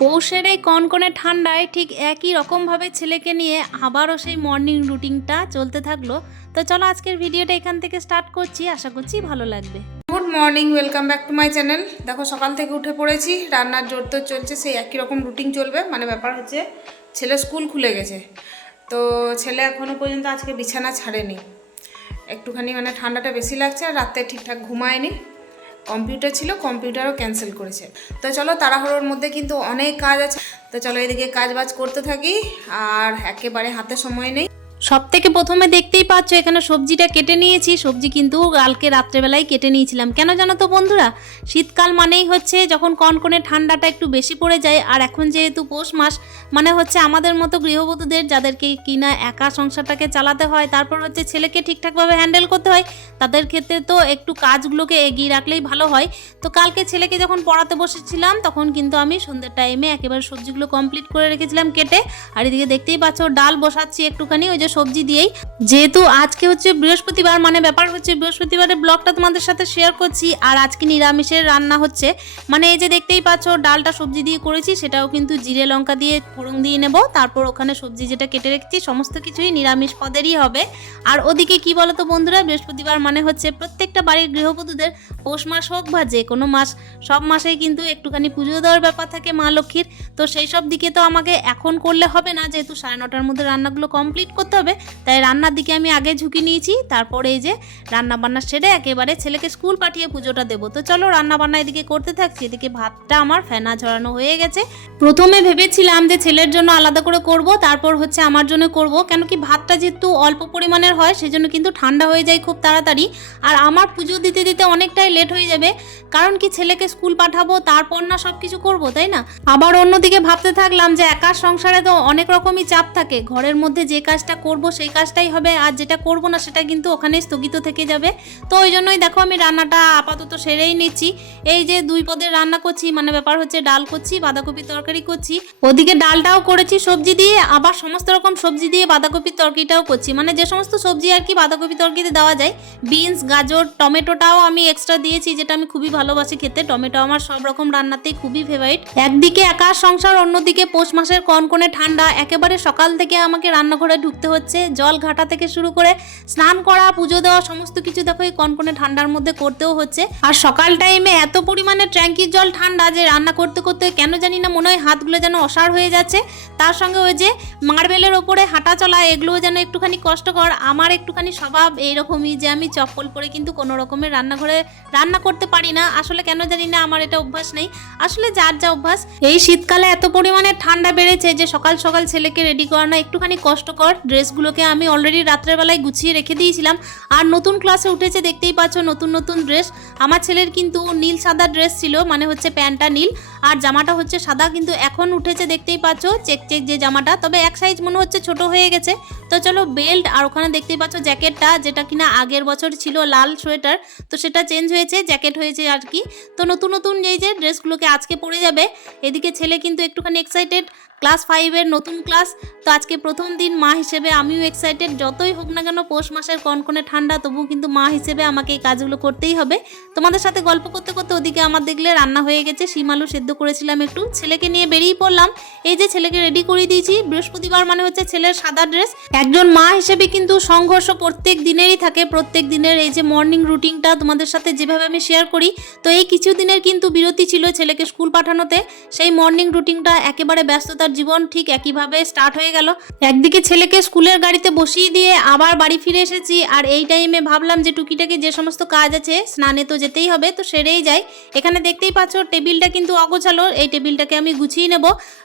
পৌষের এই কনকনে ঠান্ডায় ঠিক একই রকমভাবে ছেলেকে নিয়ে আবারও সেই মর্নিং রুটিনটা চলতে থাকল। তো চলো আজকের ভিডিওটা এখান থেকে স্টার্ট করছি, আশা করছি ভালো লাগবে। Good morning welcome back to my channel দেখো, সকাল থেকে উঠে পড়েছি, রান্নার জোর তো চলছে, সেই একই রকম রুটিন চলবে। মানে ব্যাপার হচ্ছে, ছেলে স্কুল খুলে গেছে। তো ছেলে এখনও পর্যন্ত আজকে বিছানা ছাড়েনি। একটুখানি মানে ঠান্ডাটা বেশি লাগছে আর রাতে ঠিকঠাক ঘুমায়নি। কম্পিউটার ছিল, কম্পিউটারও ক্যান্সেল করেছে। তো চলো তাড়াহুড়োর মধ্যে কিন্তু অনেক কাজ আছে। তো চলো এদিকে কাজ বাজ করতে থাকি, আর একেবারে হাতে সময় নেই। সব থেকে প্রথমে দেখতেই পাচ্ছ এখানে সবজিটা কেটে নিয়েছি। সবজি কিন্তু কালকে রাত্রেবেলায় কেটে নিয়েছিলাম। কেন জানো তো বন্ধুরা? শীতকাল মানেই হচ্ছে যখন কনকনে ঠান্ডাটা একটু বেশি পড়ে যায়, আর এখন যেহেতু পৌষ মাস মানে হচ্ছে আমাদের মতো গৃহবধূদের যাদেরকে কিনা একা সংসারটাকে চালাতে হয়, তারপর হচ্ছে ছেলেকে ঠিকঠাকভাবে হ্যান্ডেল করতে হয়, তাদের ক্ষেত্রে তো একটু কাজগুলোকে এগিয়ে রাখলেই ভালো হয়। তো কালকে ছেলেকে যখন পড়াতে বসেছিলাম, তখন কিন্তু আমি সন্ধ্যের টাইমে একেবারে সবজিগুলো কমপ্লিট করে রেখেছিলাম কেটে, আর এদিকে দেখতেই পাচ্ছ ডাল বসাচ্ছি একটুখানি, ওই যে সবজি দিয়েই। যেহেতু আজকে হচ্ছে বৃহস্পতিবার মানে ব্যাপার হচ্ছে বৃহস্পতিবারের ব্লগটা তোমাদের সাথে শেয়ার করছি, আর আজকে নিরামিষের রান্না হচ্ছে। মানে এই যে দেখতেই পাচ্ছ, ডালটা সবজি দিয়ে করেছি, সেটাও কিন্তু জিরে লঙ্কা দিয়ে ফোড়ন দিয়ে নেব। তারপর ওখানে সবজি যেটা কেটে রেখেছি, সমস্ত কিছুই নিরামিষ পদেরই হবে। আর ওদিকে কি বলতো বন্ধুরা, বৃহস্পতিবার মানে হচ্ছে প্রত্যেকটা বাড়ির গৃহবধূদের পৌষ মাস হোক বা যে কোনো মাস, সব মাসেই কিন্তু একটুখানি পুজো দেওয়ার ব্যাপার থাকে মা লক্ষ্মীর। তো সেই সব দিকে তো আমাকে এখন করলে হবে না, যেহেতু সাড়ে নটার মধ্যে রান্নাগুলো কমপ্লিট করতে হবে। তাই রান্নার দিকে আমি আগে ঝুঁকি নিয়েছি, তারপরে এই যে রান্না বান্না সেরে একেবারে ছেলেকে স্কুল পাঠিয়ে পুজোটা দেবো। তো চলো রান্না বান্না এদিকে করতে থাকছি, এদিকে ভাতটা আমার ফেনা ঝরানো হয়ে গেছে। প্রথমে ভেবেছিলাম যে ছেলের জন্য আলাদা করে করব, তারপর হচ্ছে আমার জন্য করব। কেন কি ভাতটা যেহেতু অল্প পরিমাণের হয়, সেজন্য কিন্তু ঠান্ডা হয়ে যায় খুব তাড়াতাড়ি। আর আমার পুজো দিতে দিতে অনেকটাই লেট হয়ে যাবে, কারণ কি ছেলেকে স্কুল পাঠাবো, তারপর না সব কিছু করব, তাই না? আবার অন্যদিকে ভাবতে থাকলাম যে একার সংসারে তো অনেক রকমই চাপ থাকে, ঘরের মধ্যে যে কাজটা করব, সেই কাজটাই হবে। আর যেটা করব না, সেটা কিন্তু ওখানেই স্থগিত থেকে যাবে। তো ওই জন্যই দেখো আমি রান্নাটা আপাতত সেরেই নিচ্ছি। এই যে দুই পদের রান্না করছি মানে ব্যাপার হচ্ছে ডাল করছি, বাঁধাকপির তরকারি করছি। ওদিকে ডালটাও করেছি সবজি দিয়ে, আবার সমস্ত রকম সবজি দিয়ে বাঁধাকপির তরকারিটাও করছি। মানে যে সমস্ত সবজি আর কি বাঁধাকপি তরকারিতে দেওয়া যায়, বিনস, গাজর, টমেটোটাও আমি এক্সট্রা দিয়েছি, যেটা আমি খুবই ভালোবাসি খেতে। টমেটো আমার সব রকম রান্নাতেই খুবই ফেভারিট একদিকে একার সংসার, অন্যদিকে পৌষ মাসের কনকনে ঠান্ডা। একেবারে সকাল থেকে আমাকে রান্নাঘরে ঢুকতে হচ্ছে। জল ঘাটা থেকে শুরু করে স্নান করা, পুজো দেওয়া, সমস্ত কিছু দেখো এই কনকনে ঠান্ডার মধ্যে করতেও হচ্ছে। আর সকাল টাইমে এত পরিমাণে ট্যাঙ্কির জল ঠান্ডা যে রান্না করতে করতে কেন জানি না মনে হয় হাতগুলো যেন অসাড় হয়ে যাচ্ছে। তার সঙ্গে ওই যে মার্বেলের ওপরে হাঁটা চলা, এগুলোও যেন একটুখানি কষ্টকর। আমার একটুখানি স্বভাব এইরকমই যে আমি চপ্পল পরে কিন্তু কোনো রকমের রান্নাঘরে রান্না করতে পারি না। আসলে কেন জানি না আমার এটা অভ্যাস নেই। আসলে যার যা অভ্যাস। এই শীতকালে এত পরিমাণে ঠান্ডা বেড়েছে যে সকাল সকাল ছেলেকে রেডি করানো একটুখানি কষ্টকর। ড্রেসগুলোকে আমি অলরেডি রাত্রের বেলায় গুছিয়ে রেখে দিয়েছিলাম। আর নতুন ক্লাসে উঠেছে, দেখতেই পাচ্ছ নতুন নতুন ড্রেস আমার ছেলের কিন্তু নীল সাদা ড্রেস ছিল মানে হচ্ছে প্যান্টটা নীল। আর জামাটা হচ্ছে সাদা, কিন্তু এখন উঠেছে, দেখতেই পাচ্ছ, চেক চেক যে জামাটা। তবে এক সাইজ মনে হচ্ছে ছোট হয়ে গেছে। তো চলো বেল্ট আর ওখানে দেখতেই পাচ্ছ জ্যাকেটটা যেটা কিনা আগের বছর ছিল লাল সোয়েটার। তো সেটা চেঞ্জ হয়েছে জ্যাকেট হয়েছে আর কি। তো নতুন নতুন এই যে ড্রেসগুলোকে আজকে পরে যাবে, এদিকে ছেলে কিন্তু একটুখানি এক্সাইটেড ক্লাস ফাইভের নতুন ক্লাস তো আজকে প্রথম দিন মা হিসেবে আমিও এক্সাইটেড যতই হোক না কেন পৌষ মাসের কনকনে ঠান্ডা তবু কিন্তু মা হিসেবে আমাকে এই কাজগুলো করতেই হবে। তোমাদের সাথে গল্প করতে করতে ওদিকে আমার দেখলে রান্না হয়ে গেছে, শিম আলু সেদ্ধ করেছিলাম একটু। ছেলেকে নিয়ে বেরিয়ে পড়লাম। এই যে ছেলেকে রেডি করে দিয়েছি, বৃহস্পতিবার মানে হচ্ছে ছেলের সাদা ড্রেস একজন মা হিসেবে কিন্তু সংঘর্ষ প্রত্যেক দিনেরই থাকে, প্রত্যেক দিনের এই যে মর্নিং রুটিনটা তোমাদের সাথে যেভাবে আমি শেয়ার করি, তো এই কিছু দিনের কিন্তু বিরতি ছিল ছেলেকে স্কুল পাঠানোতে। সেই মর্নিং রুটিনটা একেবারে ব্যস্ততার জীবন, ঠিক একইভাবে স্টার্ট হয়ে গেল। একদিকে ছেলেকে স্কুলের গাড়িতে বসিয়ে দিয়ে আবার বাড়ি ফিরে এসেছি। আর এই টাইমে ভাবলাম যে টুকিটাকি যে সমস্ত কাজ আছে, স্নানে তো যেতেই হবে, তো সেরেই যাই। এখানে দেখতেই পাচ্ছ, টেবিলটা কিন্তু অগোছালো। এই টেবিলটাকে আমি গুছিয়ে নেব।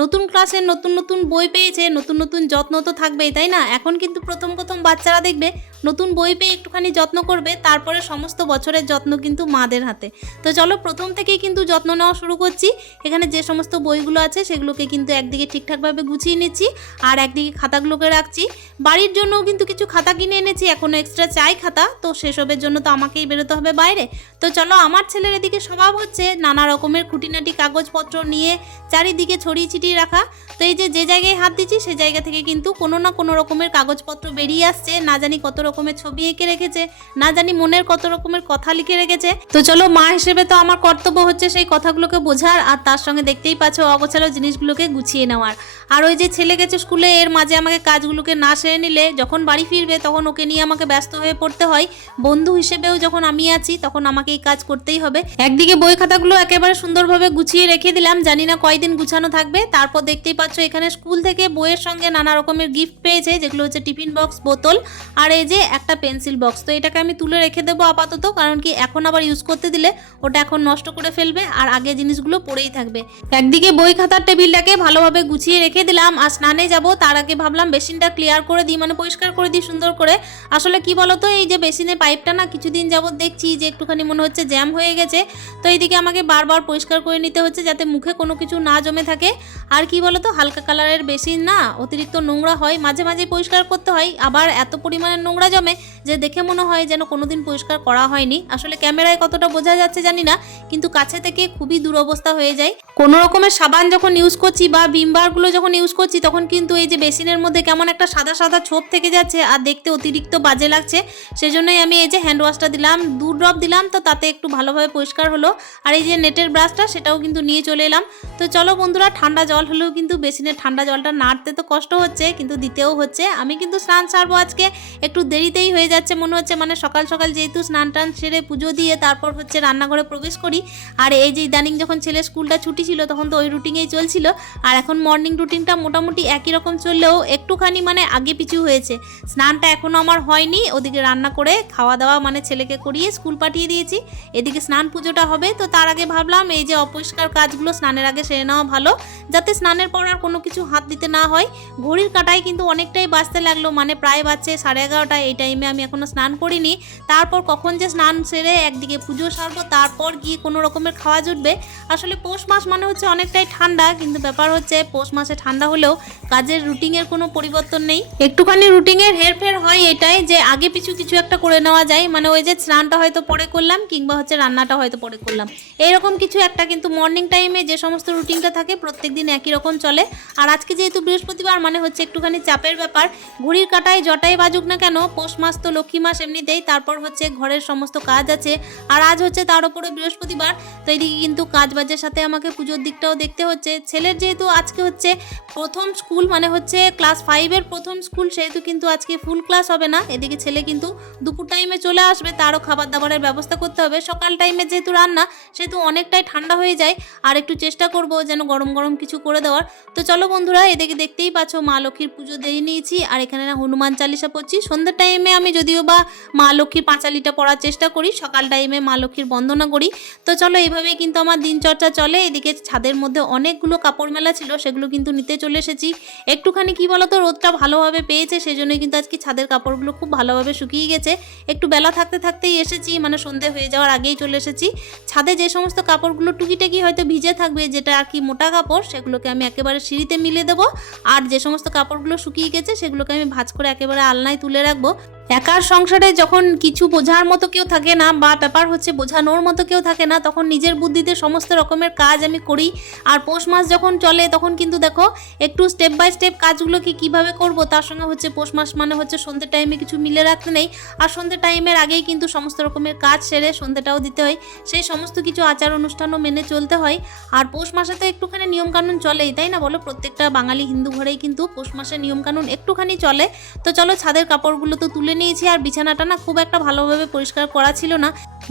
নতুন ক্লাসে নতুন নতুন বই পেয়েছে, নতুন নতুন যত্ন তো থাকবেই, তাই না? এখন কিন্তু প্রথম প্রথম বাচ্চারা দেখবে নতুন বই পেয়ে একটুখানি যত্ন করবে, তারপরে সমস্ত বছরের যত্ন কিন্তু মাদের হাতে। তো চলো প্রথম থেকেই কিন্তু যত্ন নেওয়া শুরু করছি। এখানে যে সমস্ত বইগুলো আছে, সেগুলোকে কিন্তু একদিকে ঠিকঠাকভাবে গুছিয়ে নিচ্ছি, আর একদিকে খাতাগুলোকে রাখছি। বাড়ির জন্যও কিন্তু কিছু খাতা কিনে এনেছি এখনও এক্সট্রা চাই খাতা, তো সেসবের জন্য তো আমাকেই বেরোতে হবে বাইরে। তো চলো, আমার ছেলের এদিকে স্বভাব হচ্ছে নানা রকমের খুঁটিনাটি কাগজপত্র নিয়ে চারিদিকে ছড়িয়ে ছিটিয়ে রাখা। তো এই যে যে জায়গায় হাত দিচ্ছি সেই জায়গা থেকে কিন্তু কোনো না কোনো রকমের কাগজপত্র বেরিয়ে আসছে, না জানি কত রকমের ছবি এঁকে রেখেছে, না জানি মনের কত রকমের কথা লিখে রেখেছে। তো চলো, মা হিসেবে তো আমার কর্তব্য হচ্ছে সেই কথাগুলোকে বোঝার, আর তার সঙ্গে দেখতেই পাচ্ছ অগোছালো জিনিসগুলোকে গুছিয়ে নেওয়ার। আর ওই যে ছেলে গেছে স্কুলে, এর মাঝে আমাকে কাজগুলোকে না সেরে নিলে যখন বাড়ি ফিরবে তখন ওকে নিয়ে আমাকে ব্যস্ত হয়ে পড়তে হয়। বন্ধু হিসেবেও যখন আমি আছি তখন আমাকে এই কাজ করতেই হবে। একদিকে বই খাতাগুলো একেবারে সুন্দরভাবে গুছিয়ে রেখে দিলাম। জানি না কয়দিন গুছানো থাকবে। তারপর দেখতেই পাচ্ছ এখানে স্কুল থেকে বইয়ের সঙ্গে নানা রকমের গিফট পেয়েছে, যেগুলো হচ্ছে টিফিন বক্স, বোতল আর এই যে একটা পেন্সিল বক্স। তো এটাকে আমি তুলে রেখে দেবো আপাতত, কারণ কি এখন আবার ইউজ করতে দিলে ওটা এখন নষ্ট করে ফেলবে আর আগে জিনিসগুলো পড়েই থাকবে। একদিকে বই খাতার টেবিলটাকে ভালোভাবে গুছিয়ে রেখে দিলাম। আর স্নানে যাব, তার আগে ভাবলাম বেসিনটা ক্লিয়ার করে দিই মানে পরিষ্কার করে দিই, সুন্দর করে। আসলে কি বলতো, এই যে বেসিনের পাইপটা না কিছুদিন যাবত দেখছি যে একটুখানি মনে হচ্ছে জ্যাম হয়ে গেছে। তো এইদিকে আমাকে বারবার পরিষ্কার করে নিতে হচ্ছে যাতে মুখে কোনো কিছু না জমে থাকে। আর কি বলতো, হালকা কালারের বেসিন না অতিরিক্ত নোংরা হয়, মাঝে মাঝে পরিষ্কার করতে হয়। আবার এত পরিমাণে নোংরা জমে যে দেখে মনে হয় যেন কোনোদিন পরিষ্কার করা হয়নি। আসলে ক্যামেরায় কতটা বোঝা যাচ্ছে জানি না, কিন্তু কাছে থেকে খুবই দুরবস্থা হয়ে যায়। কোনো রকমের সাবান যখন ইউজ করছি বা বিমবারগুলো যখন ইউজ করছি, তখন কিন্তু এই যে বেসিনের মধ্যে কেমন একটা সাদা সাদা ছোপ থেকে যাচ্ছে আর দেখতে অতিরিক্ত বাজে লাগছে। সেজন্যই আমি এই যে হ্যান্ড ওয়াশটা দিলাম, দু ড্রপ দিলাম, তো তাতে একটু ভালোভাবে পরিষ্কার হলো। আর এই যে নেটের ব্রাশটা সেটাও কিন্তু নিয়ে চলে এলাম। তো চলো বন্ধুরা, ঠান্ডা জল হলেও কিন্তু বেসিনে ঠান্ডা জলটা নাড়তে তো কষ্ট হচ্ছে, কিন্তু দিতেও হচ্ছে। আমি কিন্তু স্নান সারবো আজকে, একটু দেরিতেই হয়ে যাচ্ছে মনে হচ্ছে মানে সকাল সকাল যেহেতু স্নান টান সেরে পুজো দিয়ে তারপর হচ্ছে রান্নাঘরে প্রবেশ করি। আর এই যে ইদানিং যখন ছেলে স্কুলটা ছুটি ছিল, তখন তো ওই রুটিনেই চলছিল। আর এখন মর্নিং রুটিনটা মোটামুটি একই রকম চললেও একটুখানি মানে আগে পিছু হয়েছে। স্নানটা এখনও আমার হয়নি। ওদিকে রান্না করে খাওয়া দাওয়া মানে ছেলেকে করিয়ে স্কুল পাঠিয়ে দিয়েছি। এদিকে স্নান পুজোটা হবে, তো তার আগে ভাবলাম এই যে অপরিষ্কার কাজগুলো স্নানের আগে সেরে নেওয়া ভালো, যাতে স্নানের পর আর কোনো কিছু হাত দিতে না হয়। ঘড়ির কাটায় কিন্তু অনেকটাই বাঁচতে লাগল মানে প্রায় বাজছে সাড়ে এগারোটা, এই টাইমে আমি এখনও স্নান করিনি। তারপর কখন যে স্নান সেরে একদিকে পুজো সারবো, তারপর গিয়ে কোনো রকমের খাওয়া জুটবে। আসলে পৌষ মাস মানে হচ্ছে অনেকটাই ঠান্ডা, কিন্তু ব্যাপার হচ্ছে পৌষ মাসে ঠান্ডা হলেও কাজের রুটিনের কোনো পরিবর্তন নেই। একটুখানি রুটিনের হেরফের হয় এটাই যে আগে পিছু কিছু একটা করে নেওয়া যায়। মানে ওই যে স্নানটা হয়তো পরে করলাম কিংবা হচ্ছে রান্নাটা হয়তো পরে করলাম। এইরকম কিছু একটা কিন্তু মর্নিং টাইমে যে সমস্ত রুটিনটা থাকে প্রত্যেক দিন একই রকম চলে। আর আজকে যেহেতু বৃহস্পতিবার মানে হচ্ছে একটুখানি চাপের ব্যাপার, ঘড়ির কাটায় জটাই বাজুক না কেন, পৌষ মাস তো লক্ষ্মী মাস এমনিতেই, তারপর হচ্ছে ঘরের সমস্ত কাজ আছে। আর আজ হচ্ছে তার উপরে বৃহস্পতিবার, তো এদিকে কিন্তু কাজ বাজের সাথে আমাকে পুজোর দিকটাও দেখতে হচ্ছে। ছেলের যেহেতু আজকে হচ্ছে প্রথম স্কুল মানে হচ্ছে ক্লাস ফাইভের প্রথম স্কুল সেহেতু কিন্তু আজকে ফুল ক্লাস হবে না। এদিকে ছেলে কিন্তু দুপুর টাইমে চলে আসবে, তারও খাবার দাবারের ব্যবস্থা করতে হবে। সকাল টাইমে যেহেতু রান্না, সেহেতু অনেকটাই ঠান্ডা হয়ে যায়। আর একটু চেষ্টা করব যেন গরম গরম কিছু করে দেওয়ার। তো চলো বন্ধুরা, এদিকে দেখতেই পাচ্ছ মা লক্ষ্মীর পুজো দিয়ে নিয়েছি। আর এখানে না হনুমান চালিসা পড়ছি। সন্ধ্যার টাইমে আমি যদিও বা মা লক্ষ্মীর পাঁচালিটা পড়ার চেষ্টা করি, সকাল টাইমে মা লক্ষ্মীর বন্দনা করি। তো চলো এইভাবেই কিন্তু আমার দিনচর্চা চলে। এদিকে ছাদের মধ্যে অনেকগুলো কাপড় মেলা ছিল, সেগুলো কিন্তু নিতে চলে এসেছি। একটুখানি কি বলতো, রোদটা ভালোভাবে পেয়েছে সেই জন্যই কিন্তু আজকে ছাদের কাপড়গুলো খুব ভালোভাবে শুকিয়ে গেছে। একটু বেলা থাকতে থাকতেই এসেছি মানে সন্ধে হয়ে যাওয়ার আগেই চলে এসেছি। ছাদে যে সমস্ত কাপড়গুলো টুকিটাকি হয়তো ভিজে থাকবে, যেটা আর কি মোটা কাপড়, সেগুলোকে আমি একেবারে সিঁড়িতে মিলে দেবো। আর যে সমস্ত কাপড়গুলো শুকিয়ে গেছে, সেগুলোকে আমি ভাজ করে একেবারে আলনায় তুলে রাখব। একার সংসারে যখন কিছু বোঝার মতো কেউ থাকে না বা ব্যাপার হচ্ছে বোঝানোর মতো কেউ থাকে না, তখন নিজের বুদ্ধিতে সমস্ত রকমের কাজ আমি করি। আর পৌষ মাস যখন চলে, তখন কিন্তু দেখো, একটু স্টেপ বাই স্টেপ কাজগুলোকে কীভাবে করব, তার সঙ্গে হচ্ছে পৌষ মাস মানে হচ্ছে সন্ধ্যে টাইমে কিছু মিলে রাখতে নেই। আর সন্ধ্যে টাইমের আগেই কিন্তু সমস্ত রকমের কাজ সেরে সন্ধ্যেটাও দিতে হয়। সেই সমস্ত কিছু আচার অনুষ্ঠানও মেনে চলতে হয়। আর পৌষ মাসে তো একটুখানি নিয়মকানুন চলেই, তাই না বলো? প্রত্যেকটা বাঙালি হিন্দু ঘরেই কিন্তু পৌষ মাসের নিয়মকানুন একটুখানি চলে। তো চলো ছাদের কাপড়গুলো তো তুলে নিয়েছি আর বিছানাটা না খুব একটা ভালোভাবে পরিষ্কার করা ছিল না।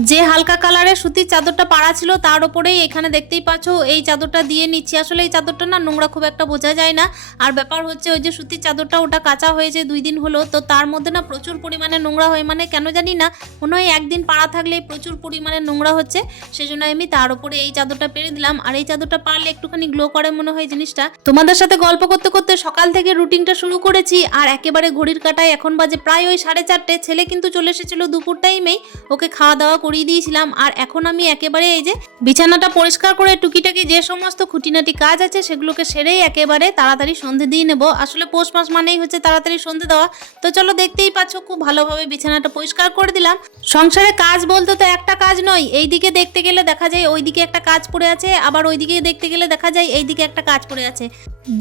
যে হালকা কালারের সুতির চাদরটা পাড়া ছিল তার ওপরেই এখানে দেখতেই পাচ্ছ, এই চাদরটা দিয়ে নিচ্ছি। আসলে এই চাদরটা না নোংরা খুব একটা বোঝা যায় না। আর ব্যাপার হচ্ছে ওই যে সুতির চাদরটা ওটা কাঁচা হয়েছে দুই দিন হলো, তো তার মধ্যে না প্রচুর পরিমাণে নোংরা হয়। মানে কেন জানি না, মনে হয় একদিন পাড়া থাকলেই প্রচুর পরিমাণে নোংরা হচ্ছে। সেজন্য আমি তার উপরে এই চাদরটা পেরে দিলাম। আর এই চাদরটা পারলে একটুখানি গ্লো করে মনে হয় জিনিসটা। তোমাদের সাথে গল্প করতে করতে সকাল থেকে রুটিনটা শুরু করেছি। আর একেবারে ঘড়ির কাটায় এখন বাজে প্রায় ওই সাড়ে চারটে ছেলে কিন্তু চলে এসেছিল দুপুর টাইমেই ওকে খাওয়া দাওয়া করিয়ে দিয়েছিলাম। আর এখন আমি একেবারে এই যে বিছানাটা পরিষ্কার করে টুকিটাকি যে সমস্ত খুঁটিনাটি কাজ আছে, সেগুলোকে সেরেই একেবারে তাড়াতাড়ি সন্ধে দিয়ে নেব। আসলে পৌষ মাস মানেই হচ্ছে তাড়াতাড়ি সন্ধে দেওয়া। তো চলো দেখতেই পাচ্ছ, খুব ভালোভাবে বিছানাটা পরিষ্কার করে দিলাম। সংসারে কাজ বলতে তো একটা কাজ নয়। এই দিকে দেখতে গেলে দেখা যায় ওইদিকে একটা কাজ পড়ে আছে, আবার ওইদিকে দেখতে গেলে দেখা যায় এইদিকে একটা কাজ পড়ে আছে।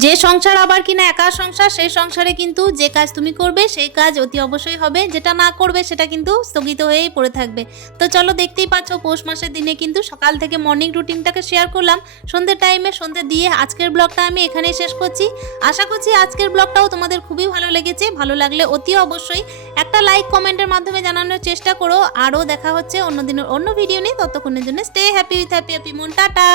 যে সংসার আবার কিনা একা সংসার, সেই সংসারে কিন্তু যে কাজ তুমি করবে, সেই কাজ অতি অবশ্যই হবে, যেটা না করবে সেটা কিন্তু স্থগিত হয়েই পড়ে থাকবে। তো চলো দেখতেই পাচ্ছ, পৌষ মাসের দিনে কিন্তু সকাল থেকে মর্নিং রুটিনটাকে শেয়ার করলাম। সন্ধ্যের টাইমে সন্ধ্যে দিয়ে আজকের ব্লগটা আমি এখানেই শেষ করছি। আশা করছি আজকের ব্লগটাও তোমাদের খুবই ভালো লেগেছে। ভালো লাগলে অতি অবশ্যই একটা লাইক কমেন্টের মাধ্যমে জানানোর চেষ্টা করো। আরও দেখা হচ্ছে অন্য দিনের অন্য ভিডিও নিয়ে। ততক্ষণের জন্য stay happy with happy happy মন টাটা!